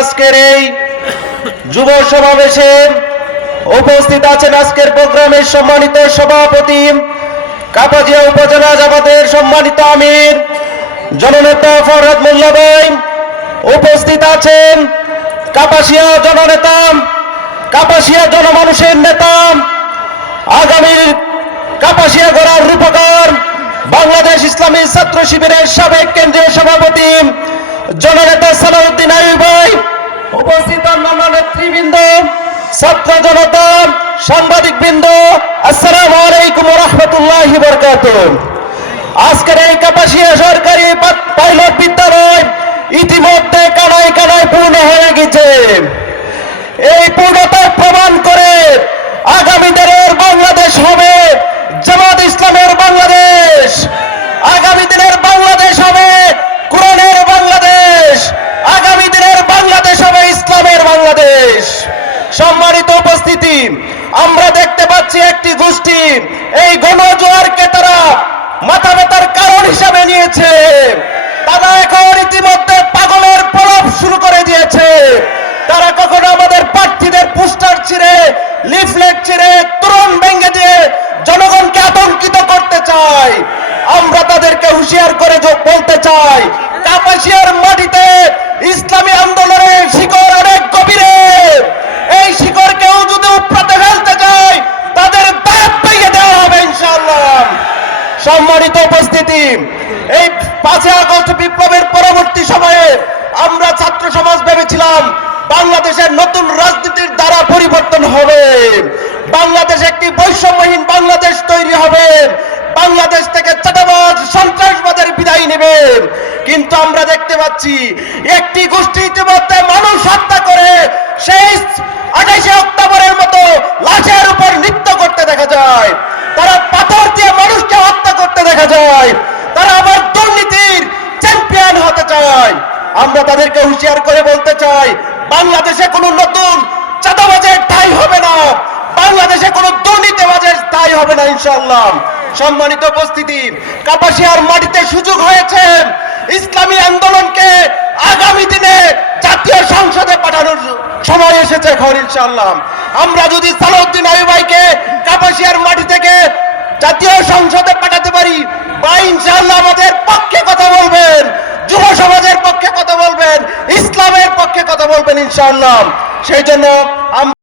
আজকের এই যুব সমাবেশে উপস্থিত আছেন আজকের প্রোগ্রামের সম্মানিত সভাপতি কাপাজিয়া উপজেলা জামাতের সম্মানিত আমির, জননেতা ফরহাদ উপস্থিত আছেন কাপাসিয়া জননেতা, কাপাসিয়া জনমানুষের নেতা, আগামীর কাপাসিয়া গড়ার রূপকার বাংলাদেশ ইসলামী ছাত্র শিবিরের সাবেক কেন্দ্রীয় সভাপতি জননেতা সালাউদ্দিন আইয়ুব ভাই, উপস্থিত অন্যান্য নেতৃবৃন্দ, ছাত্র জনতা সাংবাদিক বৃন্দ আসসালামু আলাইকুম রহমতুল্লাহ বরকাত আজকের এই কাপাসিয়া সরকারি পাইলট বিদ্যালয় ইতিমধ্যে কানায় কানায় পূর্ণ হয়ে গেছে। এই পূর্ণতা প্রমাণ করে আগামী দিনের বাংলাদেশ হবে জামাত ইসলামের বাংলাদেশ আগামী দিনের বাংলাদেশ হবে কোরআনের বাংলাদেশ আগামী দিনের বাংলাদেশ হবে ইসলামের বাংলাদেশ। সম্মানিত উপস্থিতি, আমরা দেখতে পাচ্ছি একটি গোষ্ঠী, এই গণজোয়ারকে তারা মাথা ব্যথার কারণ হিসাবে নিয়েছে। তারা এখন ইতিমধ্যে পাগলের প্রলাপ শুরু করে দিয়েছে। তারা কখনো আমাদের প্রার্থীদের পোস্টার ছিঁড়ে, লিফলেট ছিঁড়ে, তরুণ ভেঙে দিয়ে জনগণকে আতঙ্কিত করতে চায়। আমরা তাদেরকে হুঁশিয়ার করে বলতে চাই, কাপাসিয়ার মাটিতে ইসলামী সম্মানিত উপস্থিতি। এই পাঁচই আগস্ট বিপ্লবের পরবর্তী সময়ে আমরা ছাত্র সমাজ ভেবেছিলাম বাংলাদেশের নতুন রাজনীতির দ্বারা পরিবর্তন হবে। বাংলাদেশ একটি বৈষম্যহীন বাংলাদেশ তৈরি হবে। বাংলাদেশ থেকে চাঁদাবাজ, সন্ত্রাসবাদের বিদায় নেবে। কিন্তু আমরা দেখতে পাচ্ছি, একটি গোষ্ঠী ইতিমধ্যে মানুষ হত্যা করে সেই আঠাশে অক্টোবরের মতো লাশের উপর নৃত্য করতে দেখা যায় তারা পাথর দিয়ে মানুষকে হত্যা করতে দেখা যায়, তারা আবার দুর্নীতির চ্যাম্পিয়ন হতে চায়। আমরা তাদেরকে হুঁশিয়ার করে বলতে চাই, বাংলাদেশে কোনো নতুন চাঁদাবাজের ঠাই হবে না। বাংলাদেশে কোনো দুর্নীতিবাজের ঠাই হবে না, ইনশাআল্লাহ। সম্মানিত উপস্থিতি, কাপাসিয়ার মাটিতে সুযোগ হয়েছে। ইসলামী আন্দোলনকে আগামী দিনে জাতীয় সংসদে পাঠানোর সময় এসেছে এখন, ইনশাআল্লাহ। আমরা যদি সালাউদ্দিন আইয়ুবাইকে কাপাসিয়ার মাটি থেকে জাতীয় সংসদে পাঠাতে পারি বা ইনশাল্লাহ আমাদের পক্ষে কথা বলবেন, যুব সমাজের পক্ষে কথা বলবেন, ইসলামের পক্ষে কথা বলবেন ইনশাআল্লাহ। সেই জন্য